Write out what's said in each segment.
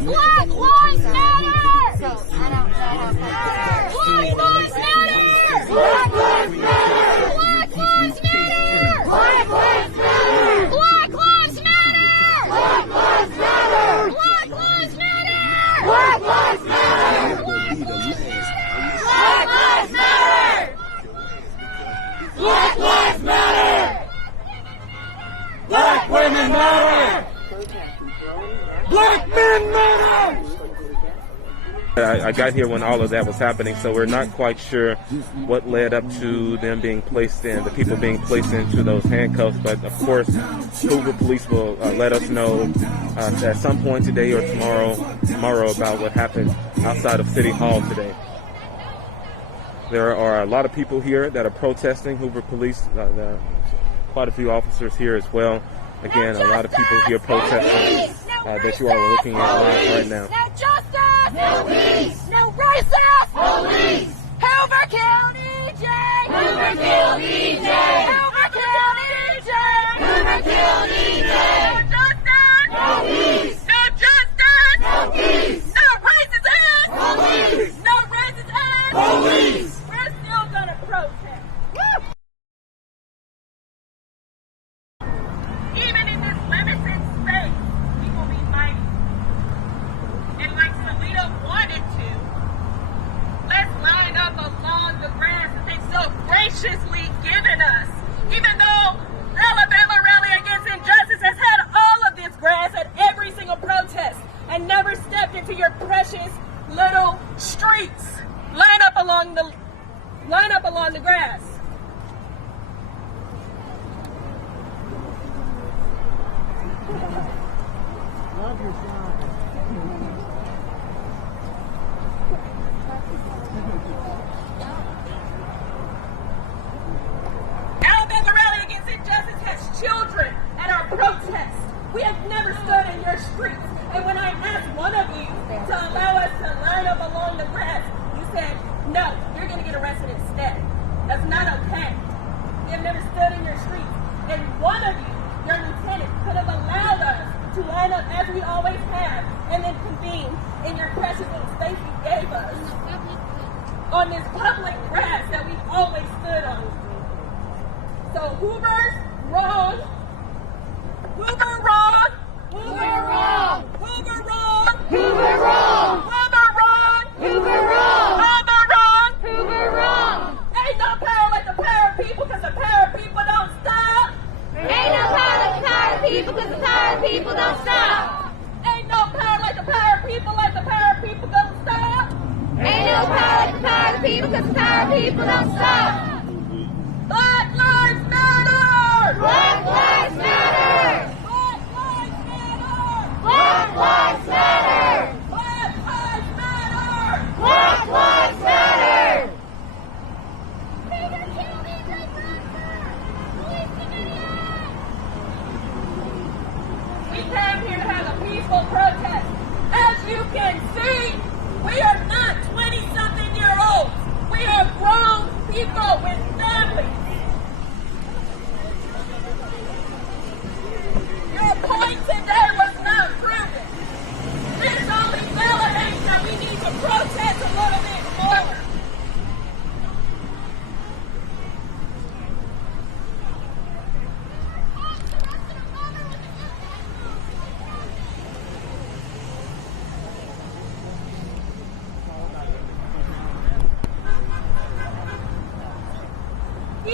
Black Lives Matter! So, I don't know how Black Lives Matter! Black Lives Matter! Black Lives Matter! Black Lives Matter! Black Lives Matter! Black Lives Matter! Black Lives Matter! Black Lives Matter! Black Lives Matter! Black Lives Matter! Black women matter! Black men matter! I got here when all of that was happening, so we're not quite sure what led up to them being placed in, the people being placed into those handcuffs. But of course, Hoover police will let us know at some point today or tomorrow about what happened outside of City Hall today. There are a lot of people here that are protesting. Hoover police, quite a few officers here as well. Again, a lot of people here protesting that you are looking at live right now. No justice! No peace! No racist! Police! Hoover County Jail! Hoover County Jail! Hoover County Jail! Hoover County Jail! No justice! No peace! No justice! No peace! No racist! Police! No racist! Police! We're still gonna protest. Woo! Even in this limited space, we will be fighting. And like Salida wanted to, let's line up along the grass that they've so graciously given us. Even though Alabama Rally Against Injustice has had all of this grass at every single protest and never stepped into your precious little streets. Line up along the grass. Love your Alabama Rally Against Injustice has children at our protests. We have never stood in your streets. And when I asked one of you to allow us to line up along the grass, you said, no, you're going to get arrested instead. That's not okay. We have never stood in your streets. And one of you, your lieutenant, could have allowed us to line up as we always have and then convene in your precious little space you gave us on this public grass that we've always stood on. So Hoover's wrong. Hoover wrong. Hoover wrong. Hoover wrong. Hoover wrong. Hoover wrong. Hoover wrong. Hoover wrong. Hoover wrong. Ain't no power like the power of people, because the power of people don't stop. Ain't no power like the power of people, because the power of people don't stop. Ain't no power like the power of people, like the power of people don't stop. Ain't no power like the power of people, because the power of people don't stop. Black Lives Matter! Black Lives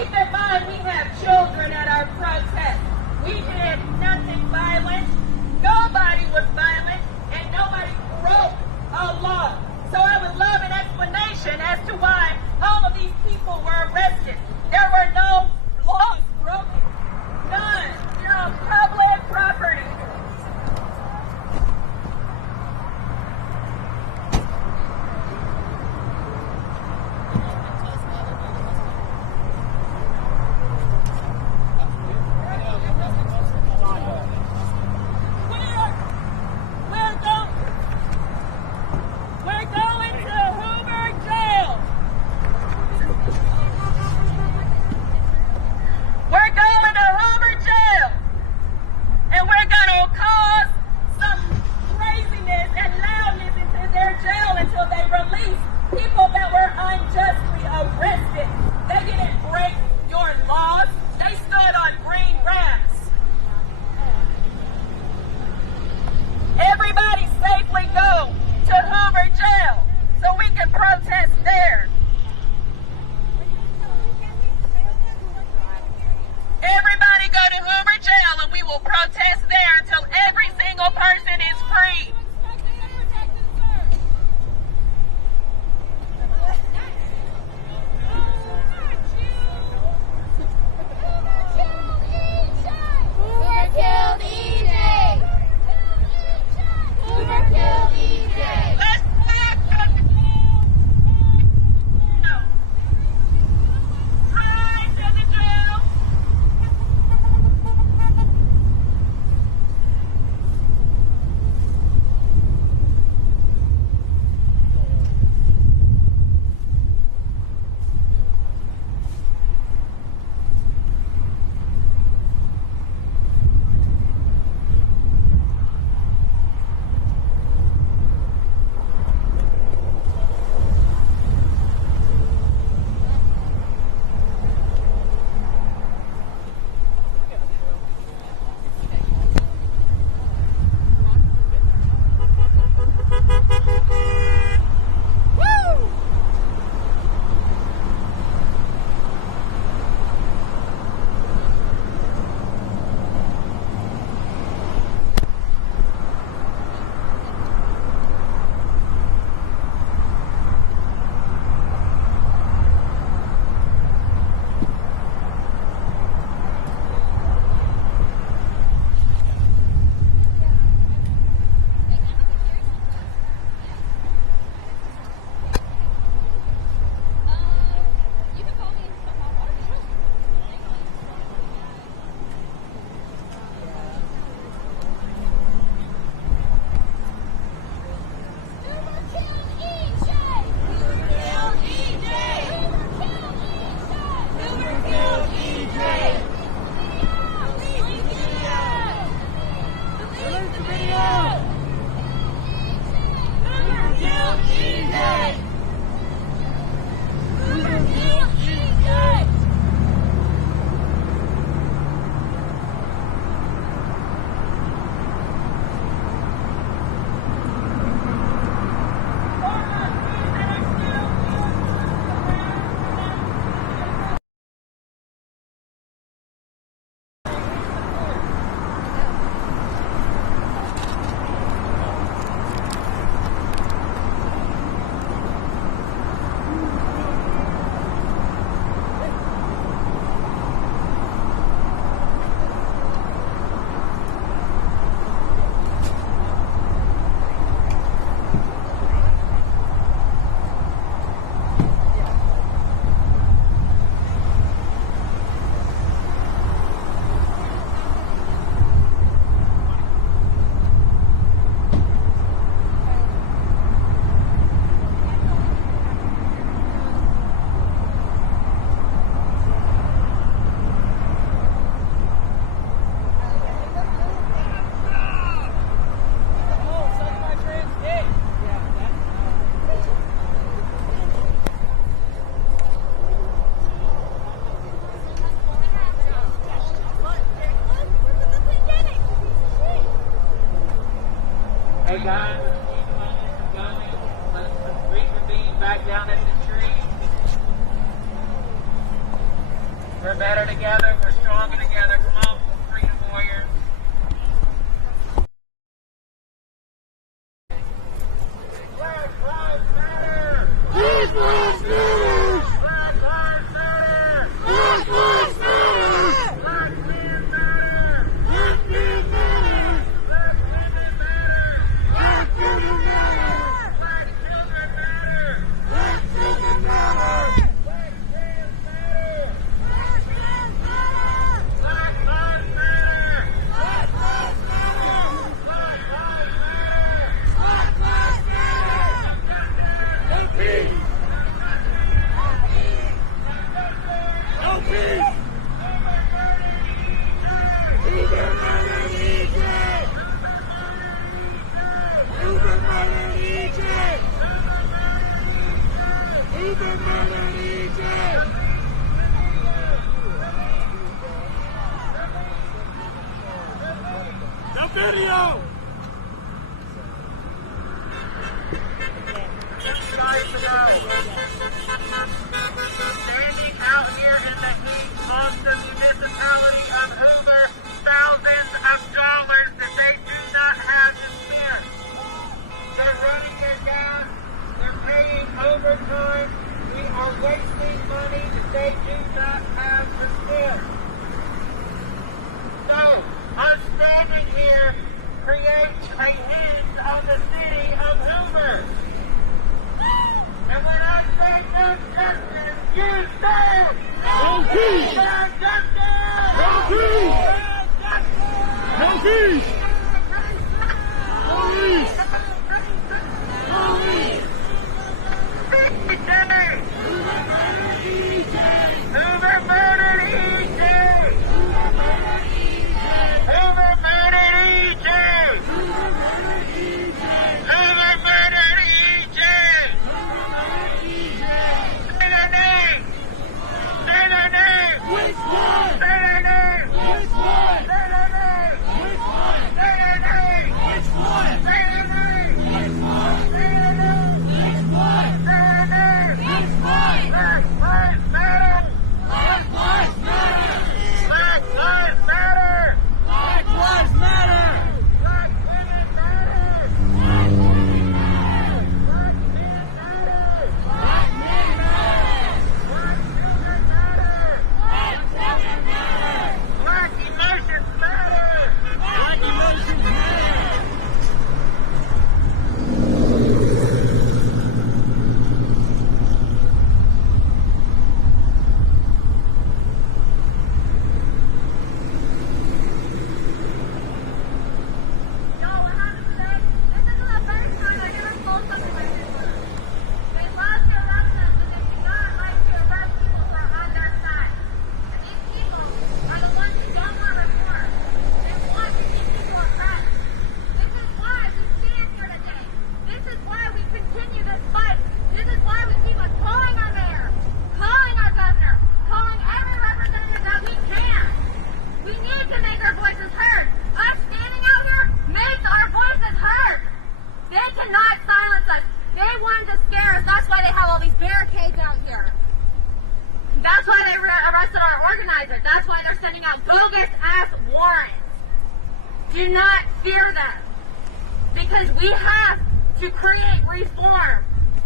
Keep in mind, we have children at our protest. We did nothing violent. Nobody was violent, and nobody broke a law. So I would love an explanation as to why all of these people were arrested. There were no laws broken. None. They're on public property. We're going to Hoover jail. We're going to Hoover jail. And we're going to cause some craziness and loudness into their jail until they release people that were unjustly arrested. They didn't break your laws. They stood on green grass. Everybody safely go to Hoover jail so we can protest there. Everybody go to Hoover jail and we will protest there until every single person is free. Hoover killed EJ! Hoover killed EJ! Let's flag the jail. Rise to the jail. Hey guys, let's keep the momentum going. Let's reconvene back down at the tree. We're better together. We're stronger together. Come on, freedom warriors. Black lives matter. Black lives matter. Black lives matter. Black lives matter. Black men matter. Black men matter. Black women matter. Black women matter. Black children matter. Black children matter. Black trans matter. Black trans matter. Black lives matter. Black lives matter. Black lives matter. Black lives matter. No peace. No peace. Hoover murdered Egypt. Hoover murdered Egypt. Hoover murdered Egypt. The video. Standing out here in the heat of the municipality of Hoover, thousands of dollars that they do not have to spend. They're running their gas, they're paying overtime, we are wasting money that they do not have to spend. So, us standing here creates a hit on the city of Hoover. And when I say no justice, you say No peace. no justice! No peace. No No justice! peace. Police. Police. Hoover murdered EJ! Hoover murdered EJ! Hoover murdered EJ! Say their name! Say their name! Which one? Say their name! Which one? Say their name! Which one? Say their name! Which one? Say their name! Which one? Say their name! Which one? Say their name! Which one? Black lives matter! Black lives matter. Black lives matter! Black lives matter. Black women matter! Black women matter. Black men matter! Black men matter. Black children matter! Black children matter. Black emotions matter! Black emotions matter. Y'all, what happened today? This isn't the first time I ever told something like this. They love to arrest us, but they do not like to arrest people who are on their side. These people are the ones who don't want reform. They want to keep people oppressed. This is why we stand here today. This is why we continue this fight. This is why we keep on calling our mayor, calling our governor, calling every representative that we can. We need to make our voices heard. Us standing out here makes our voices heard. They cannot silence us. They wanted to scare us. That's why they have all these barricades out here. That's why they arrested our organizer. That's why they're sending out bogus-ass warrants. Do not fear them. Because we have to create reform.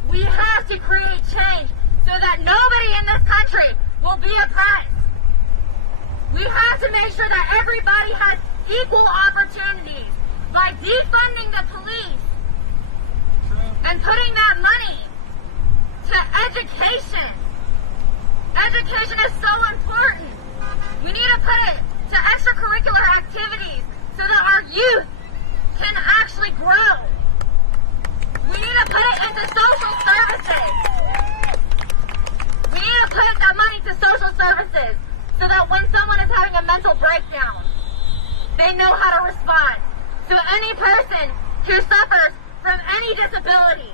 We have to create change so that nobody in this country will be oppressed. We have to make sure that everybody has equal opportunities by defunding the police and putting that money to education. Education is so important. We need to put it to extracurricular activities so that our youth can actually grow. We need to put it into social services. We need to put that money to social services so that when someone is having a mental breakdown, they know how to respond. So any person who suffers from any disability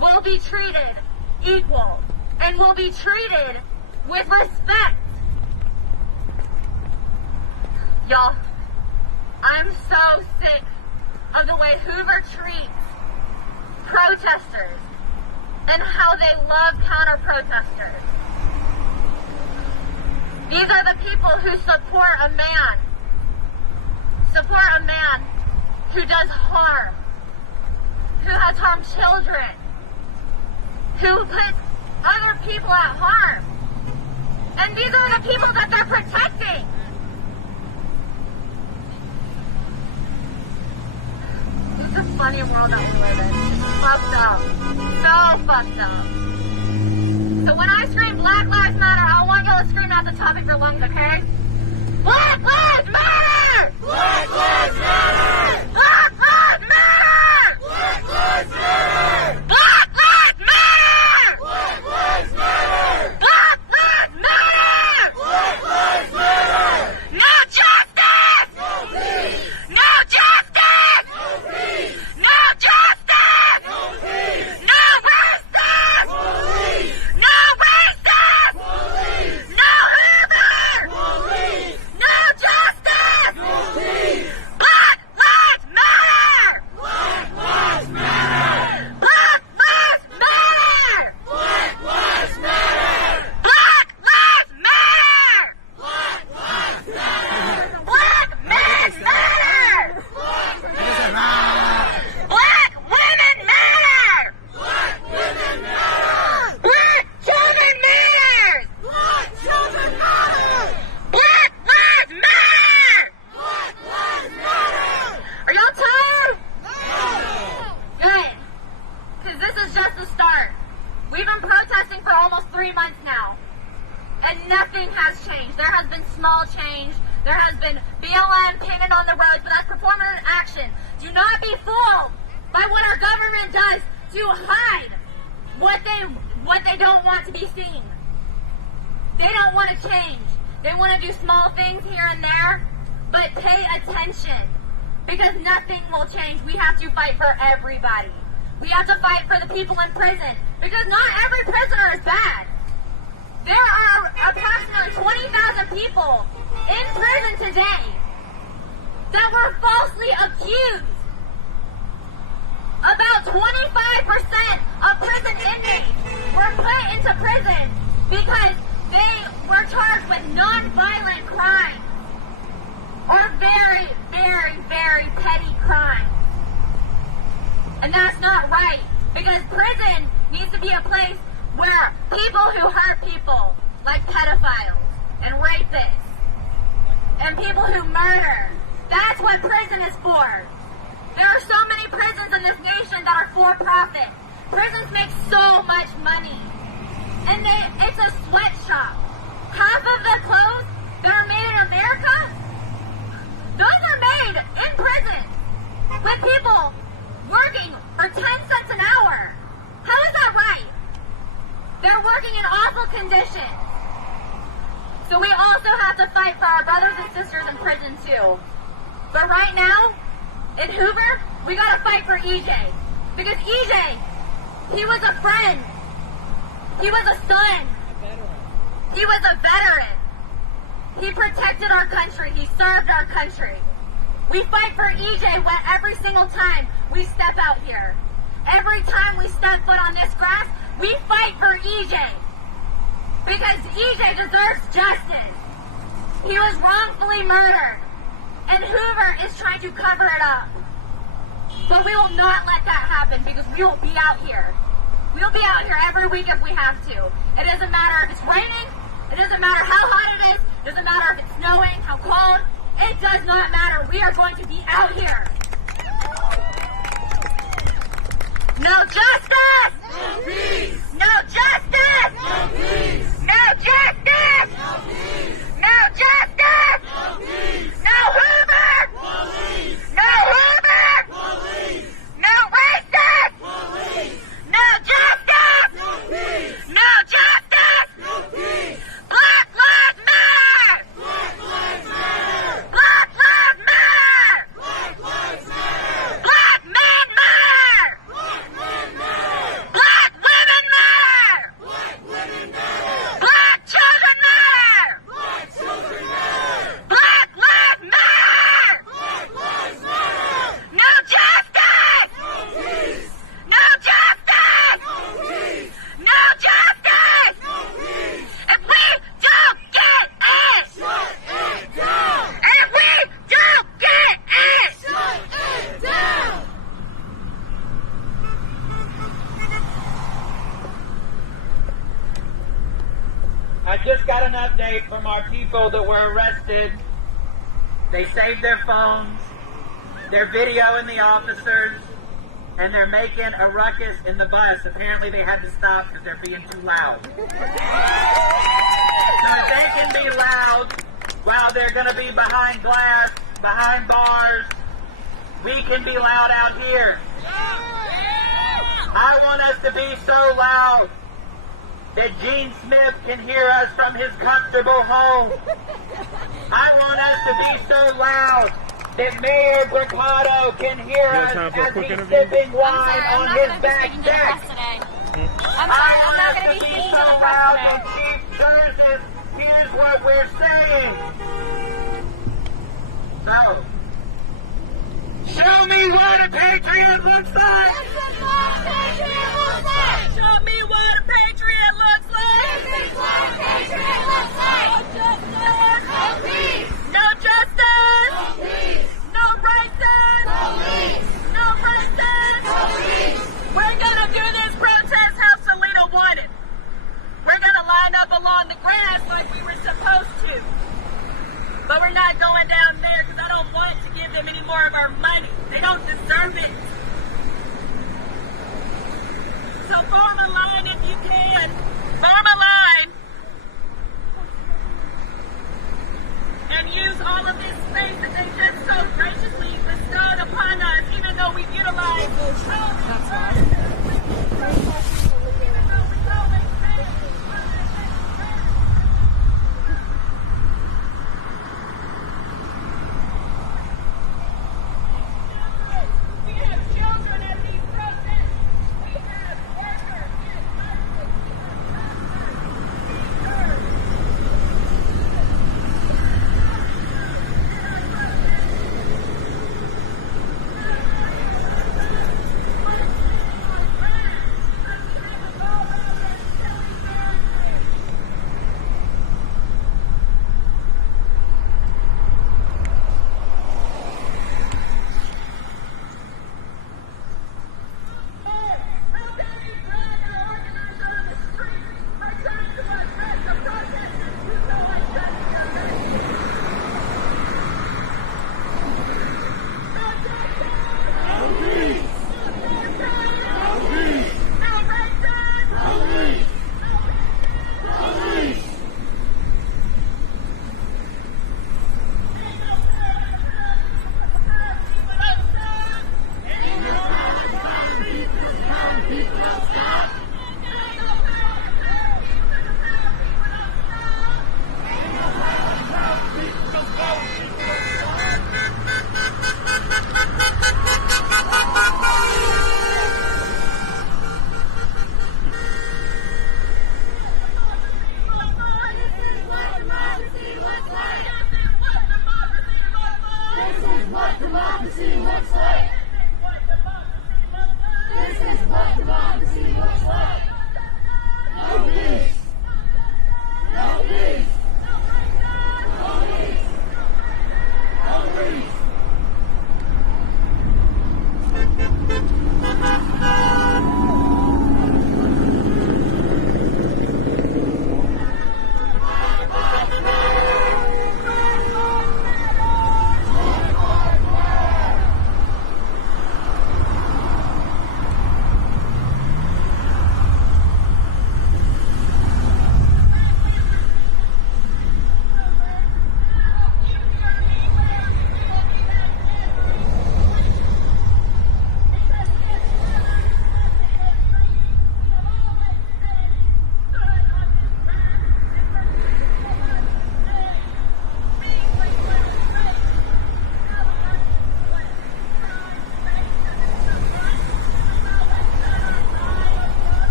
will be treated equal and will be treated with respect. Y'all, I'm so sick of the way Hoover treats protesters and how they love counter-protesters. These are the people who support a man who does harm, who has harmed children, who puts other people at harm. And these are the people that they're protecting. It's a funny world that we live in. Fucked up. So fucked up. So when I scream Black Lives Matter, I want y'all to scream at the top of your lungs, okay? Black Lives Matter! Black Lives Matter! Black Lives Matter! Black Lives Matter! Black Lives Matter! Black Lives Matter! Black Lives Matter! Black Lives Matter! No justice! No peace! No justice! No peace! No justice! No peace! No racist! Police! No racist! Police! No Hoover! Police! No justice! No peace! Black Lives Matter! Black Lives Matter! Black Lives Matter! Black Lives Matter! Black Lives Matter! Black Lives Matter! Black men matter! Black women matter! Black women matter! Black children matter! Black children matter! Black Lives Matter! Black Lives Matter! Are y'all tired? No! Good. Because this is just the start. We've been protesting for almost 3 months now. And nothing has changed. There has been small change. There has been BLM painted on the roads, but that's performative action. Do not be fooled by what our government does to hide what they don't want to be seen. They don't want to change. They want to do small things here and there, but pay attention. Because nothing will change. We have to fight for everybody. We have to fight for the people in prison. Because not every prisoner is bad. There are approximately 20,000 people in prison today that were falsely accused. About 25% of prison inmates were put into prison because they were charged with non-violent crimes or very, very, very petty crimes. And that's not right, because prison needs to be a place where people who hurt people, like pedophiles and rapists and people who murder, that's what prison is for. There are so many prisons in this nation that are for profit. Prisons make so much money. And it's a sweatshop. Half of the clothes that are made in America, those are made in prison with people working for 10 cents an hour. How is that right? They're working in awful conditions. So we also have to fight for our brothers and sisters in prison too. But right now, in Hoover, we gotta fight for EJ. Because EJ, he was a friend. He was a son. He was a veteran. He protected our country. He served our country. We fight for EJ every single time we step out here. Every time we step foot on this grass, we fight for EJ. Because EJ deserves justice. He was wrongfully murdered. And Hoover is trying to cover it up. But we will not let that happen because we will be out here. We will be out here every week if we have to. It doesn't matter if it's raining. It doesn't matter how hot it is. It doesn't matter if it's snowing, how cold. It does not matter. We are going to be out here. No justice! No peace! No justice! No peace! No justice! No peace! No justice! No peace! No Hoover! Police! No Hoover! Police! No racist! Police! No justice! No peace! No justice! No peace! Black Lives Matter! Black Lives Matter! Black Lives Matter! Black Lives Matter! Black men matter! Black men matter! away from our people that were arrested. They saved their phones, they're videoing the officers, and they're making a ruckus in the bus. Apparently they had to stop because they're being too loud. So if they can be loud while they're going to be behind glass, behind bars, we can be loud out here. I want us to be so loud that Gene Smith can hear us from his comfortable home. I want us to be so loud that Mayor Bricado can hear us as he's sipping wine on his back deck. I want us to be so loud that Chief Justice hears what we're saying. So, show me what a patriot looks like! Show me what a patriot looks like! This is what a patriot looks like! No justice! No peace! No races! No peace! No races! No peace! We're gonna do this protest how Selena wanted. We're gonna line up along the grass like we were supposed to. But we're not going down there because I don't want to give them any more of our money. They don't deserve it. So form a line if you can. Form a line. And use all of this space that they just so graciously bestowed upon us, even though we've utilized all these even though we always say we have children at these protests. We have workers and nurses, teachers.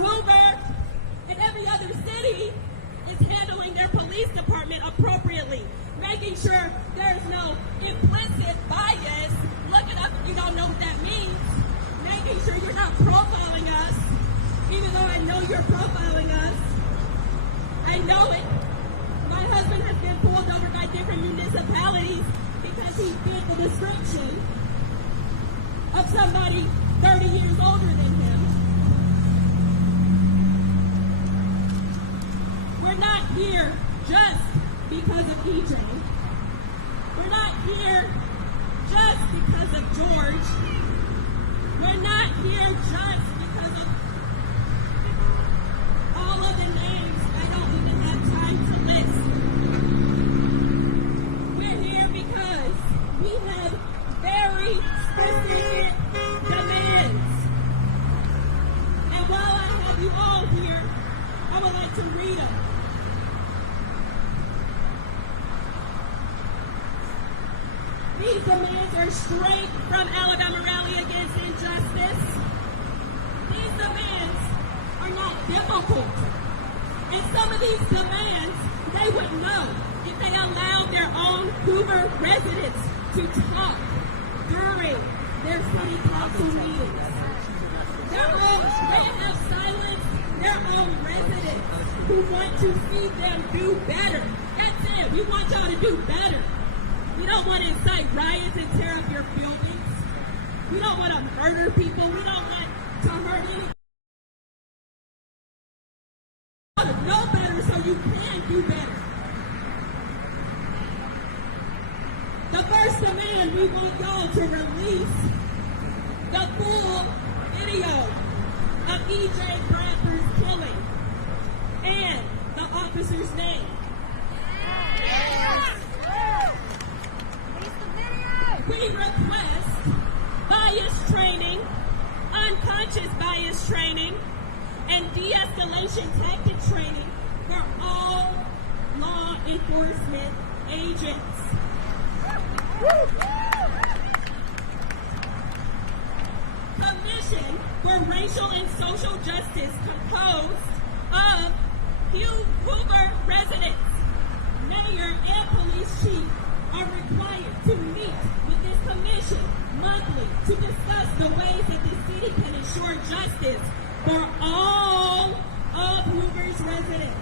Hoover and every other city is handling their police department appropriately, making sure there's no implicit bias. Look it up if you don't know what that means. Making sure you're not profiling us, even though I know you're profiling us. I know it. My husband has been pulled over by different municipalities because he fit the description of somebody 30 years older than him. We're not here just because of EJ. We're not here just because of George. We're not here just because of all of the names I don't even have time to list. We're here because we have very specific demands. And while I have you all here, I would like to read them. These demands are straight from Alabama Rally Against Injustice. These demands are not difficult. And some of these demands, they would know if they allowed their own Hoover residents to talk during their city council meetings. They have silenced their own residents who want to see them do better. That's it. We want y'all to do better. We don't want to incite riots and tear up your buildings. We don't want to murder people. We don't want to hurt anyone. Know better so you can do better. The first demand, we want y'all to release the full video of E.J. Bradford's killing and the officer's name. We request bias training, unconscious bias training, and de-escalation tactic training for all law enforcement agents. Commission for Racial and Social Justice composed of Hoover residents, mayor, and police chief are required to meet with this commission monthly to discuss the ways that the city can ensure justice for all of Hoover's residents.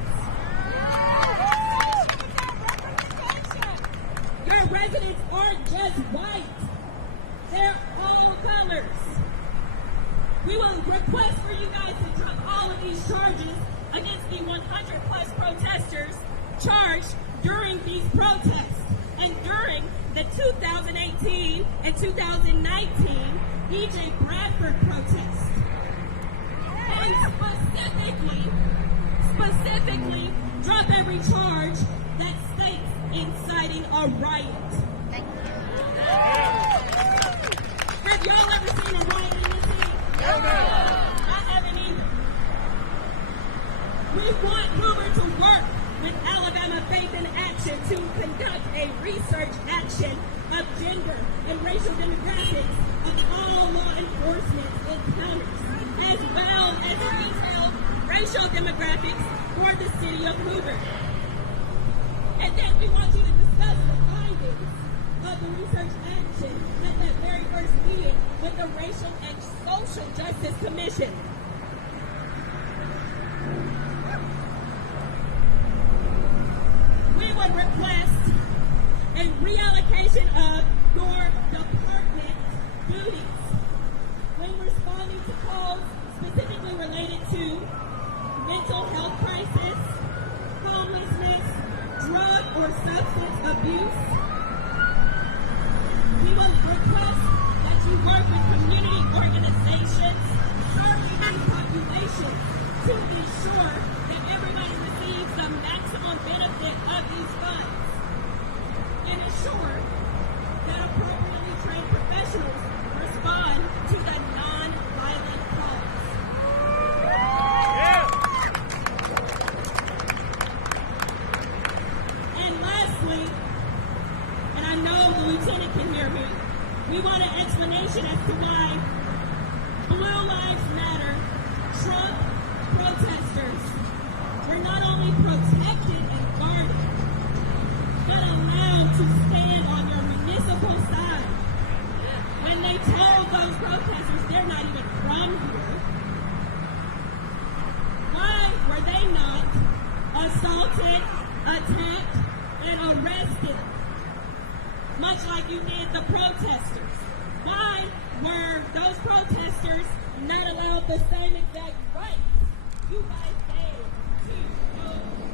Your residents aren't just white. They're all colors. We will request for you guys to drop all of these charges against the 100 plus protesters charged during these protests and during the 2018 and 2019 E.J. Bradford protests. And specifically, drop every charge that states inciting a riot. Have y'all ever seen a riot in this city? No. I haven't either. We want Hoover to work with Alabama Faith in Action to conduct a research action of gender and racial demographics of all law enforcement encounters, as well as detailed racial demographics for the city of Hoover. And then we want you to discuss the findings of the research action at that very first meeting with the Racial and Social Justice Commission. We would request a reallocation of your department duties when responding to calls specifically related to mental health crisis, homelessness, drug or substance abuse. We will request that you work with community organizations serving these populations to ensure that everybody receives the maximum benefit of these funds and ensure that appropriately trained professionals respond to the non-violent calls. And lastly, and I know the lieutenant can hear me, we want an explanation as to why Blue Lives Matter Trump protesters were not only protected and guarded, but allowed to stand on your municipal side when they told those protesters they're not even from here. Why were they not assaulted, attacked, and arrested, much like you did the protesters? Why were those protesters not allowed the same exact rights you guys gave to those